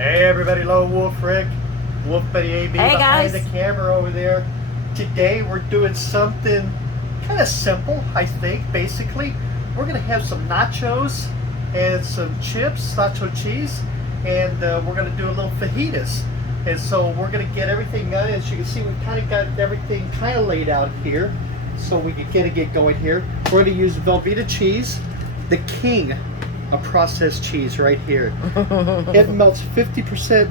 Hey everybody, Lonewulfrick, Wulfbuddyab Hey behind guys. the camera over there. Today we're doing something kind of simple, I think. Basically, we're gonna have some nachos and some chips, nacho cheese, and we're gonna do a little fajitas. And so we're gonna get everything done. As you can see, we've kind of got everything kind of laid out here, so we can get going here. We're gonna use Velveeta cheese, the king of processed cheese right here. It melts 50%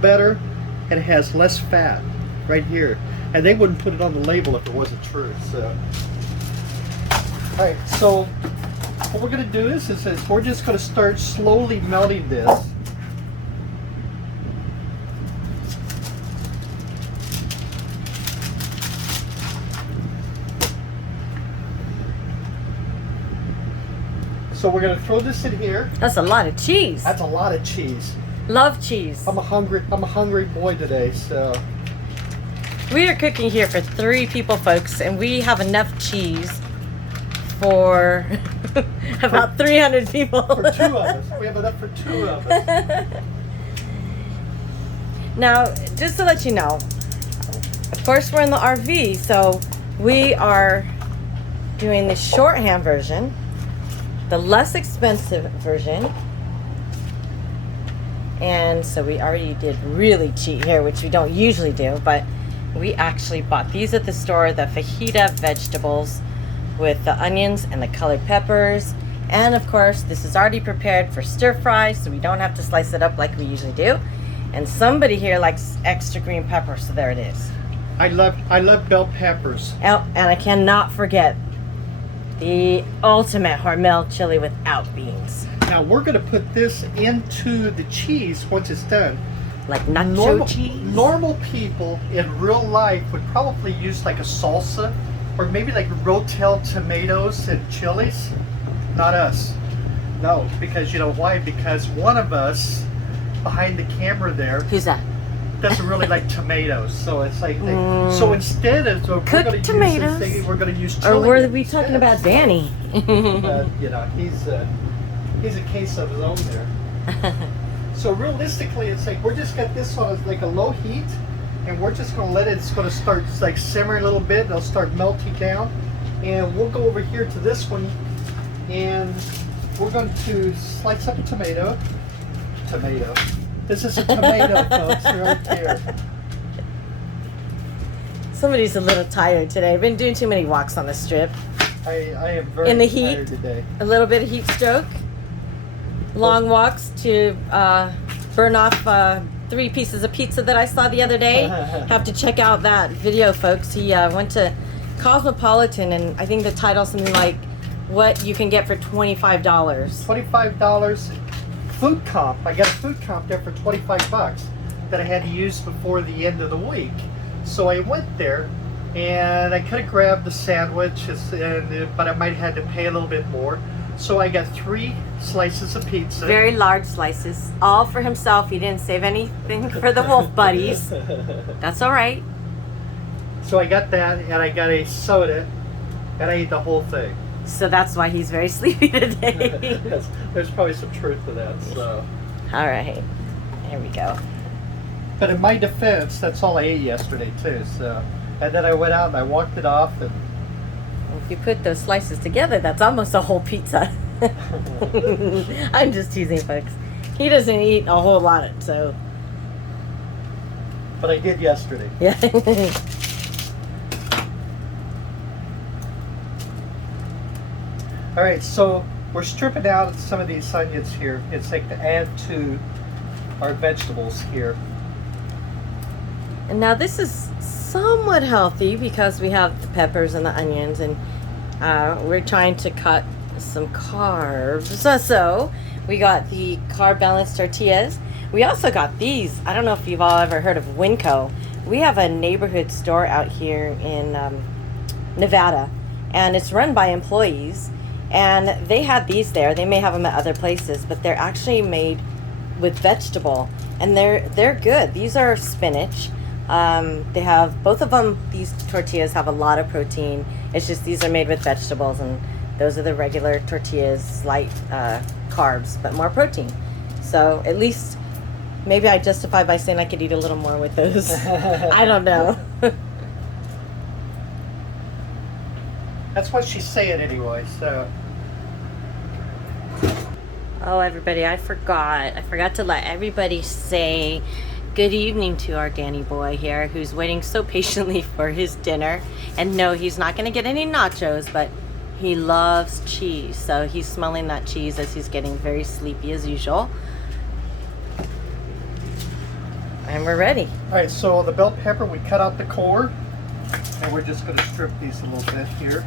better and it has less fat right here. And they wouldn't put it on the label if it wasn't true. So, all right. So what we're gonna do is we're just gonna start slowly melting this. So we're gonna throw this in here. That's a lot of cheese. That's a lot of cheese. Love cheese. I'm a hungry boy today, so. We are cooking here for 3 people, folks, and we have enough cheese for about 300 people. For 2 of us. We have enough for 2 of us. Now, just to let you know, of course we're in the RV, so we are doing the shorthand version, the less expensive version. And so we already did really cheat here, which we don't usually do, but we actually bought these at the store, the fajita vegetables with the onions and the colored peppers. And of course, this is already prepared for stir fry, so we don't have to slice it up like we usually do. And somebody here likes extra green pepper, so there it is. I love bell peppers. Oh, and I cannot forget the ultimate Hormel chili without beans. Now we're gonna put this into the cheese once it's done. Like nacho cheese? Normal people in real life would probably use like a salsa or maybe like rotel tomatoes and chilies. Not us. No, because you know why? Because one of us behind the camera there Who's that? doesn't really like tomatoes, so it's like so instead of we're Cooked gonna tomatoes. use this thing, we're gonna use Or chili. were we talking about Danny? You know, he's a case of his own there. So realistically, it's like we're just got this on like a low heat, and we're just gonna let it. It's gonna start like simmering a little bit. It'll start melting down, and we'll go over here to this one, and we're going to slice up a tomato. Tomato. This is a tomato, folks, right here. Somebody's a little tired today. I've been doing too many walks on the strip. I am very In the heat. tired today. A little bit of heat stroke. Long walks to burn off 3 pieces of pizza that I saw the other day. Have to check out that video, folks. He went to Cosmopolitan, and I think the title something like what you can get for $25. $25 food comp. I got a food comp there for $25 that I had to use before the end of the week. So I went there, and I could have grabbed the sandwich, but I might have had to pay a little bit more. So I got 3 slices of pizza. Very large slices, all for himself. He didn't save anything for the Wolf Buddies. That's all right. So I got that, and I got a soda, and I ate the whole thing. So that's why he's very sleepy today. There's probably some truth to that. So. All right, here we go. But in my defense, that's all I ate yesterday too. So, and then I went out and I walked it off, and If you put those slices together, that's almost a whole pizza. I'm just teasing, folks. He doesn't eat a whole lot, so. but I did yesterday. Yeah. All right, so we're stripping out some of these onions here. It's like to add to our vegetables here. And now this is somewhat healthy because we have the peppers and the onions, and we're trying to cut some carbs. So we got the carb balanced tortillas. We also got these. I don't know if you've all ever heard of Winco. We have a neighborhood store out here in Nevada, and it's run by employees. And they had these there. They may have them at other places, but they're actually made with vegetable, and they're good. These are spinach. They have both of them. These tortillas have a lot of protein. It's just these are made with vegetables, and those are the regular tortillas, light carbs, but more protein. So at least Maybe I justify by saying I could eat a little more with those. I don't know. That's what she's saying anyway, so. Oh, everybody, I forgot to let everybody say good evening to our Danny boy here, who's waiting so patiently for his dinner. And no, he's not going to get any nachos, but he loves cheese. So he's smelling that cheese as he's getting very sleepy as usual. And we're ready. All right, so the bell pepper, we cut out the core, and we're just going to strip these a little bit here.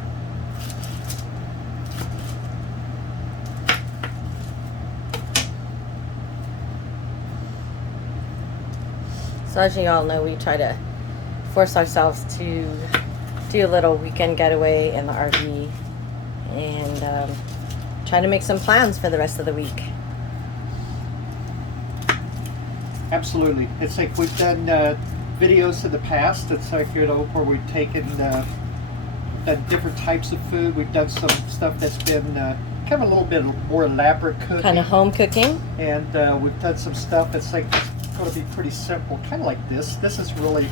So as you all know, we try to force ourselves to do a little weekend getaway in the RV and try to make some plans for the rest of the week. Absolutely. It's like we've done videos in the past. It's like, you know, where we've taken done different types of food. We've done some stuff that's been kind of a little bit more elaborate cooking. Kind of home cooking. And we've done some stuff that's like going to be pretty simple, kind of like this. This is really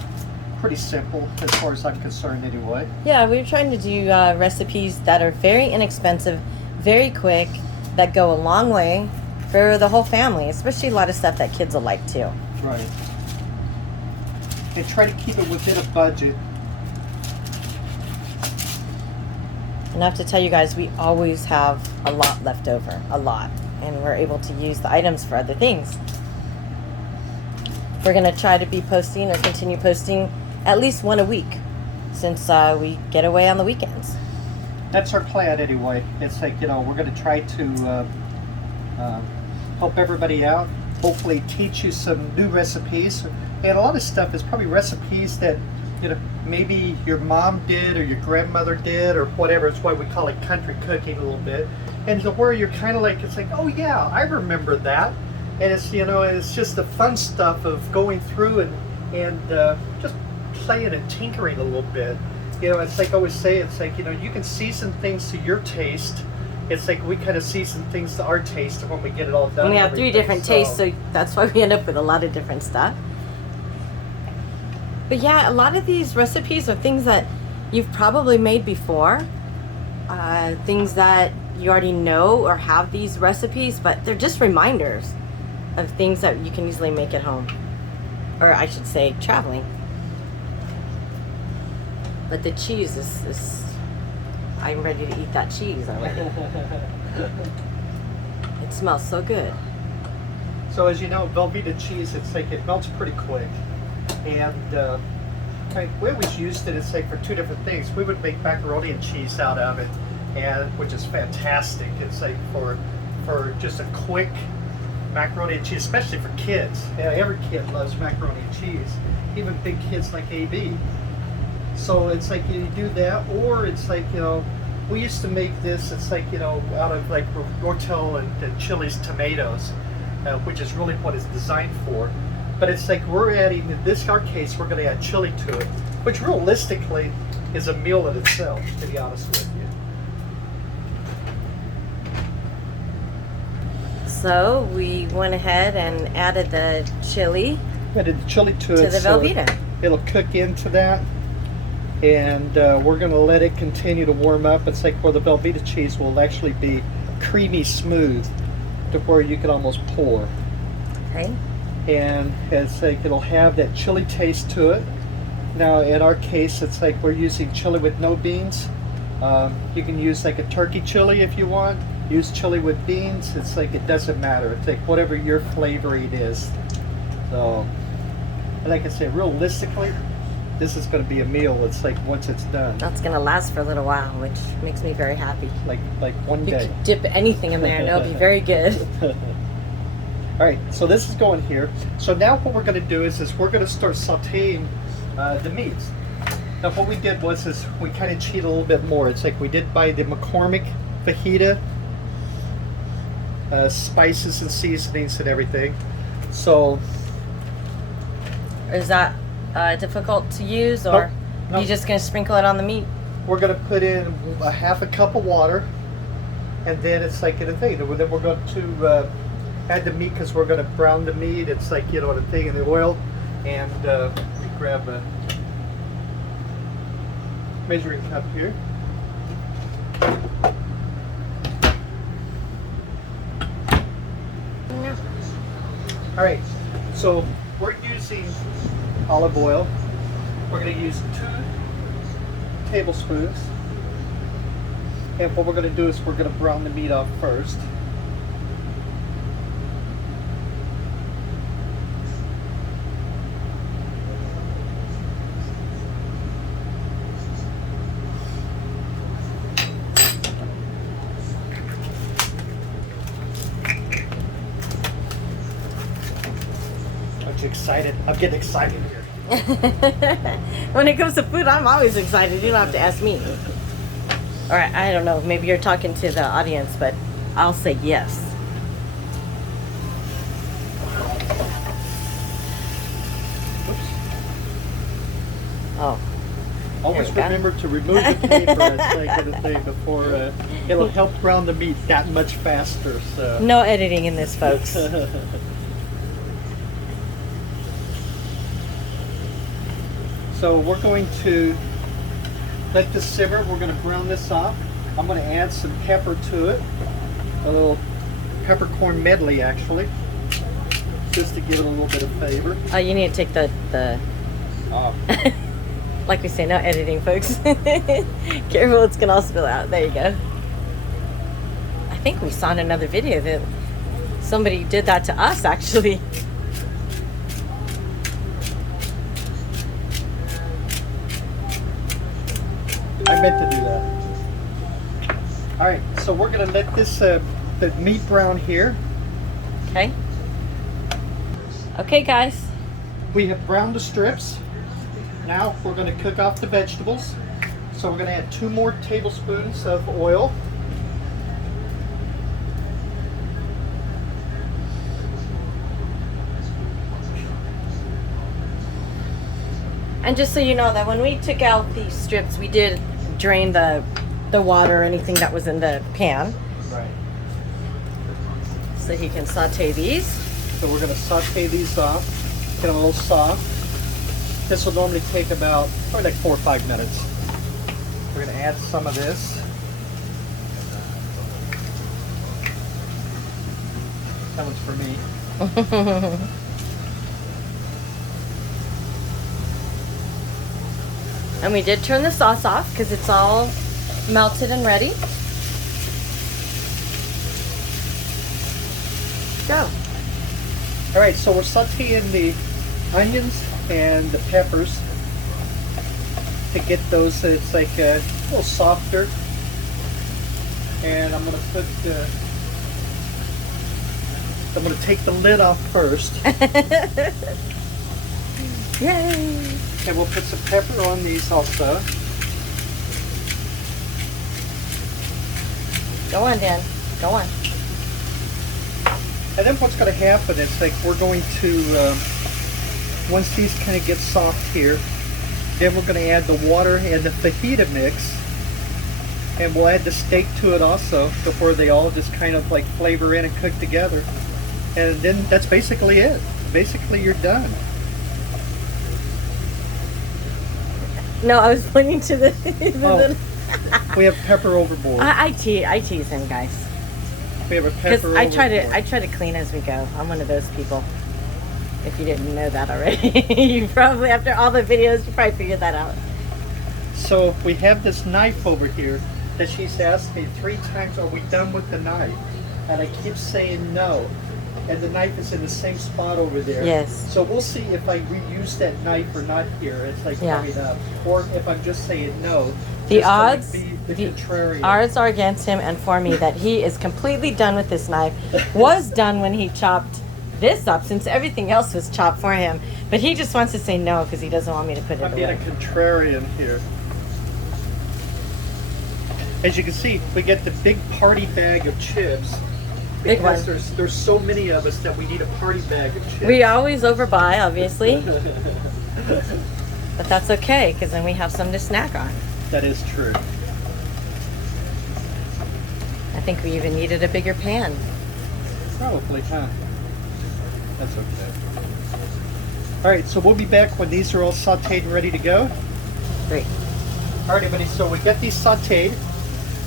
pretty simple as far as I'm concerned anyway. Yeah, we're trying to do recipes that are very inexpensive, very quick, that go a long way for the whole family, especially a lot of stuff that kids will like too. Right. And try to keep it within a budget. And I have to tell you guys, we always have a lot left over, a lot. And we're able to use the items for other things. We're going to try to be posting or continue posting at least one a week since we get away on the weekends. That's our plan anyway. It's like, you know, we're going to try to help everybody out, hopefully teach you some new recipes. And a lot of stuff is probably recipes that, you know, maybe your mom did or your grandmother did or whatever. It's why we call it country cooking a little bit. And to where you're kind of like, it's like, oh yeah, I remember that. And it's, you know, it's just the fun stuff of going through and just playing and tinkering a little bit. You know, it's like I always say, it's like, you know, you can season things to your taste. It's like we kind of season things to our taste when we get it all done. And we have 3 different tastes, so that's why we end up with a lot of different stuff. But yeah, a lot of these recipes are things that you've probably made before. Things that you already know or have these recipes, but they're just reminders of things that you can easily make at home. Or I should say, traveling. But the cheese is I'm ready to eat that cheese already. It smells so good. So as you know, Velveeta cheese, it's like it melts pretty quick. And we always used it, it's like for 2 different things. We would make macaroni and cheese out of it, and which is fantastic. It's like for just a quick macaroni and cheese, especially for kids. Yeah, every kid loves macaroni and cheese, even big kids like AB. So it's like you do that, or it's like, you know, we used to make this, it's like, you know, out of like Rotel and Chili's tomatoes, which is really what it's designed for. But it's like we're adding, in this our case, we're going to add chili to it, which realistically is a meal in itself, to be honest with you. So we went ahead and added the chili. Added the chili to it, the Velveeta. So it'll cook into that, and we're going to let it continue to warm up. It's like where the Velveeta cheese will actually be creamy smooth to where you can almost pour. Okay. And it's like it'll have that chili taste to it. Now in our case, it's like we're using chili with no beans. You can use like a turkey chili if you want. Use chili with beans. It's like it doesn't matter. It's like whatever your flavoring is. So, and like I say, realistically, this is going to be a meal. It's like once it's done. That's going to last for a little while, which makes me very happy. Like one you day. You can dip anything in there and it'll be very good. All right, so this is going here. So now what we're going to do is we're going to start sauteing the meats. Now what we did was we kind of cheated a little bit more. It's like we did buy the McCormick fajita spices and seasonings and everything. So is that difficult to use, or nope. you just going to sprinkle it on the meat? We're going to put in a half a cup of water, and then it's like in a thing. Then we're going to add the meat because we're going to brown the meat. It's like, you know, the thing in the oil. And let me grab a measuring cup here. All right, so we're using olive oil. We're going to use 2 tablespoons. And what we're going to do is we're going to brown the meat off first. Excited. I'm getting excited here. When it comes to food, I'm always excited. You don't have to ask me. All right, I don't know. Maybe you're talking to the audience, but I'll say yes. Oops. Oh. Always remember to remove the paper and the thing before it'll help brown the meat that much faster. So. No editing in this, folks. So we're going to let this simmer. We're going to brown this off. I'm going to add some pepper to it. A little peppercorn medley, actually. Just to give it a little bit of flavor. Oh, you need to take the like we say, no editing, folks. Careful, it's going to all spill out. There you go. I think we saw in another video that somebody did that to us, actually. I meant to do that. All right, so we're going to let this the meat brown here. Okay. Okay, guys. We have browned the strips. Now we're going to cook off the vegetables. So we're going to add 2 more tablespoons of oil. And just so you know that when we took out these strips, we did drain the water or anything that was in the pan. Right. So you can saute these. So we're going to saute these off, get them a little soft. This will normally take about probably like 4 or 5 minutes. We're going to add some of this. That one's for me. And we did turn the sauce off because it's all melted and ready. Go. All right, so we're sauteing the onions and the peppers to get those so it's like a little softer. And I'm going to take the lid off first. Yay! And we'll put some pepper on these also. Go on, Dan. Go on. And then what's going to happen is like we're going to, once these kind of get soft here, then we're going to add the water and the fajita mix. And we'll add the steak to it also before they all just kind of like flavor in and cook together. And then that's basically it. Basically you're done. No, I was pointing to the... We have pepper overboard. I tease him, guys. We have a Because pepper I overboard. try to clean as we go. I'm one of those people. If you didn't know that already. You probably, after all the videos, you probably figured that out. So we have this knife over here that she's asked me 3 times, are we done with the knife? And I keep saying no. And the knife is in the same spot over there. Yes. So we'll see if I reuse that knife or not here. It's like coming up. Or if I'm just saying no. The just to, odds, like, be the contrarian. odds are against him and for me that he is completely done with this knife. Was done when he chopped this up, since everything else was chopped for him. But he just wants to say no because he doesn't want me to put it I'm being away. a contrarian here. As you can see, we get the big party bag of chips. Big Because one. there's so many of us that we need a party bag of chips. We always overbuy, obviously. But that's okay, because then we have some to snack on. That is true. I think we even needed a bigger pan. Probably, huh? That's okay. Alright, so we'll be back when these are all sauteed and ready to go. Great. Alright, everybody, so we got these sauteed.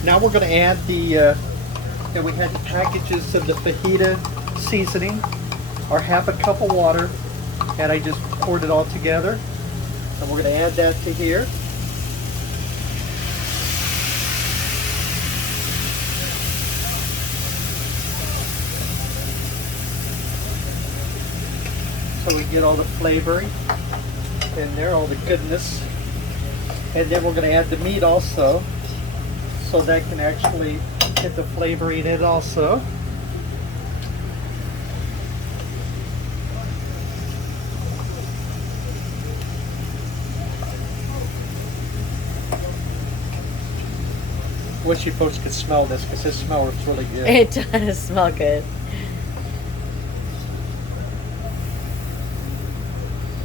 Now we're going to add the, and we had the packages of the fajita seasoning, or half a cup of water, and I just poured it all together. And we're going to add that to here. So we get all the flavoring in there, all the goodness. And then we're going to add the meat also, so that can actually get the flavoring in also. Wish you folks could smell this, because this smells really good. It does smell good.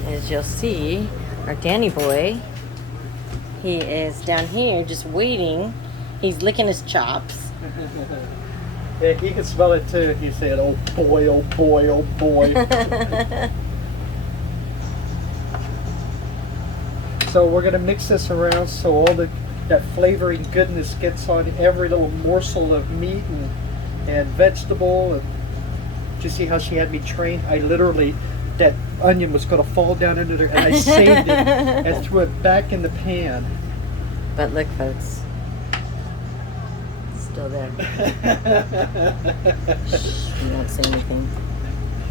As you'll see, our Danny boy, he is down here just waiting. He's licking his chops. Yeah, he can smell it too. He said, "Oh boy, oh boy, oh boy." So we're gonna mix this around so all that flavoring goodness gets on every little morsel of meat and vegetable. And did you see how she had me trained? I literally, that onion was going to fall down into there, and I saved it and threw it back in the pan. But look, folks, it's still there. Shh, we won't say anything.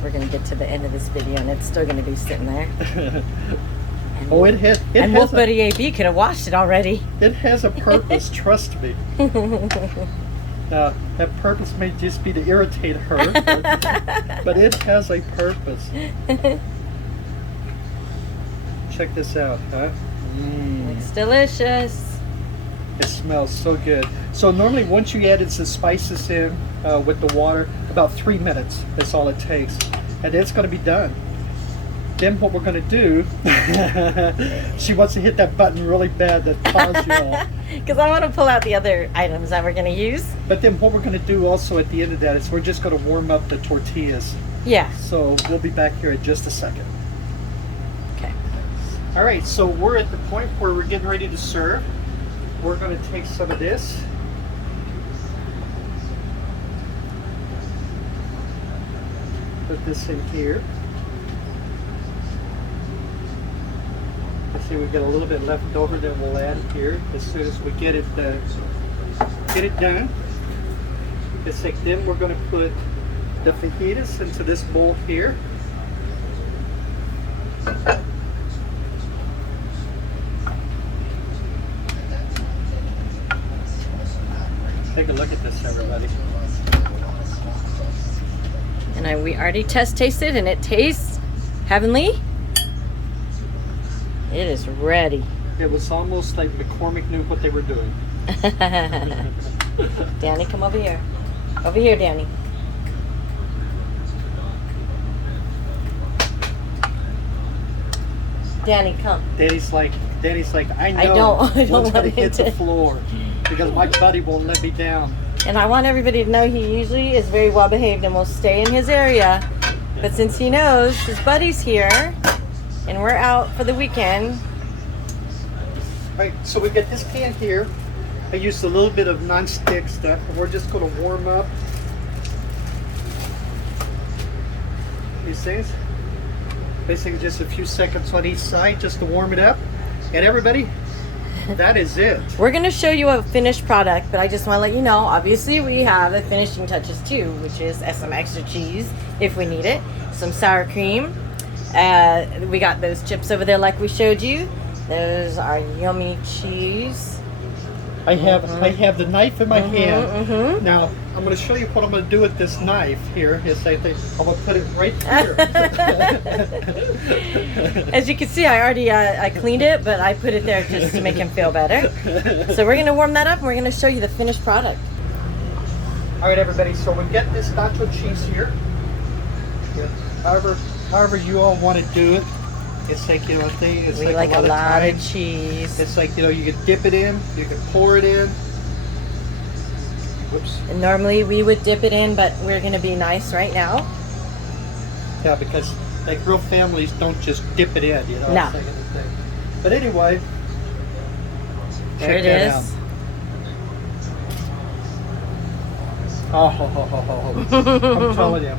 We're going to get to the end of this video, and it's still going to be sitting there. And Oh, it has Wulfbuddyab could have washed it already. It has a purpose, trust me. Now, that purpose may just be to irritate her, but it has a purpose. Check this out, huh? Looks delicious. It smells so good. So normally once you added some spices in with the water, about 3 minutes is all it takes. And it's going to be done. Then what we're going to do, she wants to hit that button really bad that paused you all. Because I want to pull out the other items that we're going to use. But then what we're going to do also at the end of that is we're just going to warm up the tortillas. Yeah. So we'll be back here in just a second. Okay. All right, so we're at the point where we're getting ready to serve. We're going to take some of this. Put this in here. Let's see, we've got a little bit left over that we'll add here as soon as we get it done. It's like then we're going to put the fajitas into this bowl here. Take a look at this, everybody. And we already tasted, and it tastes heavenly. It is ready. It was almost like McCormick knew what they were doing. Danny, come over here. Over here, Danny. Danny, come. Danny's like, I know. I don't what's want gonna it hit to. the floor because my buddy won't let me down. And I want everybody to know he usually is very well behaved and will stay in his area. But since he knows his buddy's here and we're out for the weekend. Alright, so we've got this pan here. I used a little bit of non-stick stuff, and we're just going to warm up these things. Basically just a few seconds on each side just to warm it up. And everybody, that is it. We're going to show you a finished product, but I just want to let you know, obviously we have the finishing touches too, which is some extra cheese if we need it, some sour cream. We got those chips over there like we showed you. Those are yummy cheese. I have the knife in my hand. Now, I'm going to show you what I'm going to do with this knife here. Is I'm going to put it right here. As you can see, I already I cleaned it, but I put it there just to make him feel better. So we're going to warm that up, and we're going to show you the finished product. All right, everybody. So we get this nacho cheese here. However you all want to do it. It's like, you know, We like a lot of cheese. It's like, you know, you can dip it in, you can pour it in. Whoops. And normally we would dip it in, but we're going to be nice right now. Yeah, because like real families don't just dip it in, you know. No. But anyway, Here it check that is. out. Oh, I'm telling you.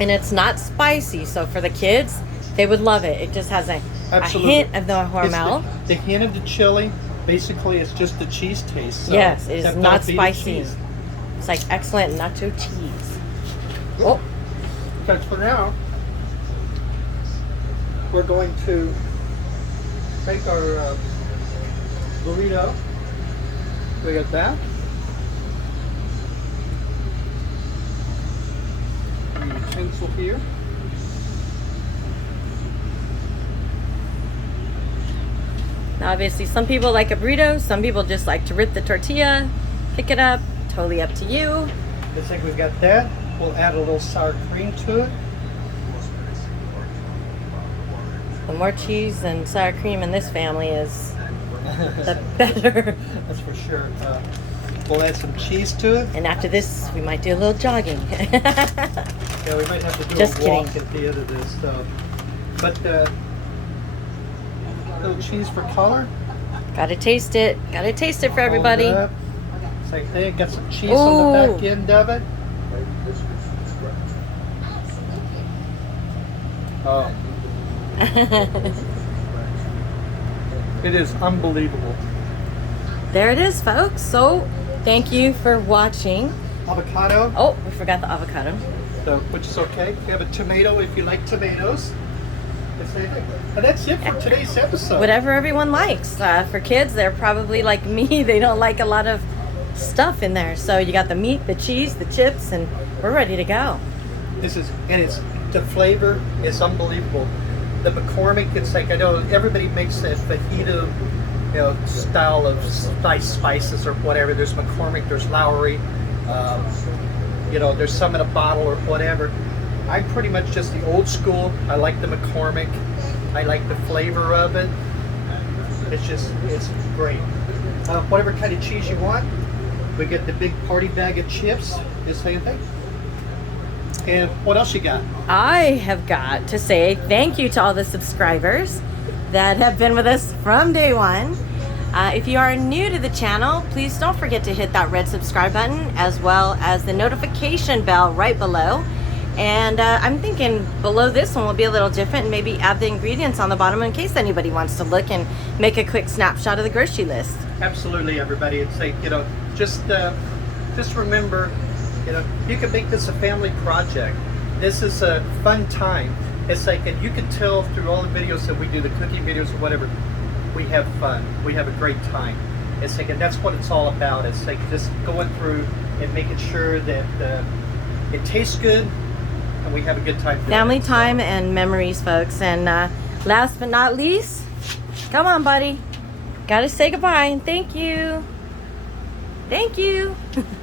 And it's not spicy, so for the kids, they would love it. It just has a Absolutely. hint of the hormel. The hint of the chili, basically, it's just the cheese taste. So Yes, it is that not Velveeta spicy. cheese. It's like excellent nacho cheese. Oh, But for now, we're going to make our burrito. We got that. And the utensil here. now obviously some people like a burrito, some people just like to rip the tortilla, pick it up, totally up to you. Looks like we've got that. We'll add a little sour cream to it. The more cheese and sour cream in this family is the better. That's for sure. We'll add some cheese to it. And after this, we might do a little jogging. Yeah, we might have to do Just a walk kidding. at the end of this. But little cheese for color. Gotta taste it. Gotta taste it for everybody. Hold it up. Same thing. Got some cheese on the back Ooh. end of it. Oh, it is unbelievable. There it is, folks. So, thank you for watching. Avocado, Oh, we forgot the avocado. so, which is okay. We have a tomato if you like tomatoes. And that's it for today's episode. Whatever everyone likes. For kids, they're probably like me. They don't like a lot of stuff in there. So you got the meat, the cheese, the chips, and we're ready to go. The flavor is unbelievable. The McCormick, it's like, I know everybody makes that fajita, style of spices or whatever. There's McCormick, there's Lowry, there's some in a bottle or whatever. I'm pretty much just the old school. I like the McCormick. I like the flavor of it. It's great. Whatever kind of cheese you want. We get the big party bag of chips, the same thing. And what else you got? I have got to say thank you to all the subscribers that have been with us from day one. If you are new to the channel, please don't forget to hit that red subscribe button as well as the notification bell right below. And I'm thinking below this one will be a little different and maybe add the ingredients on the bottom in case anybody wants to look and make a quick snapshot of the grocery list. Absolutely, everybody. It's like, just remember, you can make this a family project. This is a fun time. It's like, and you can tell through all the videos that we do, the cooking videos or whatever, we have fun. We have a great time. It's like, and that's what it's all about. It's like just going through and making sure that it tastes good and we have a good time. Family time and memories, folks. And last but not least, come on, buddy. Gotta say goodbye and thank you. Thank you.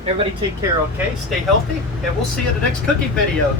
Everybody take care, okay? Stay healthy, and we'll see you in the next cooking video.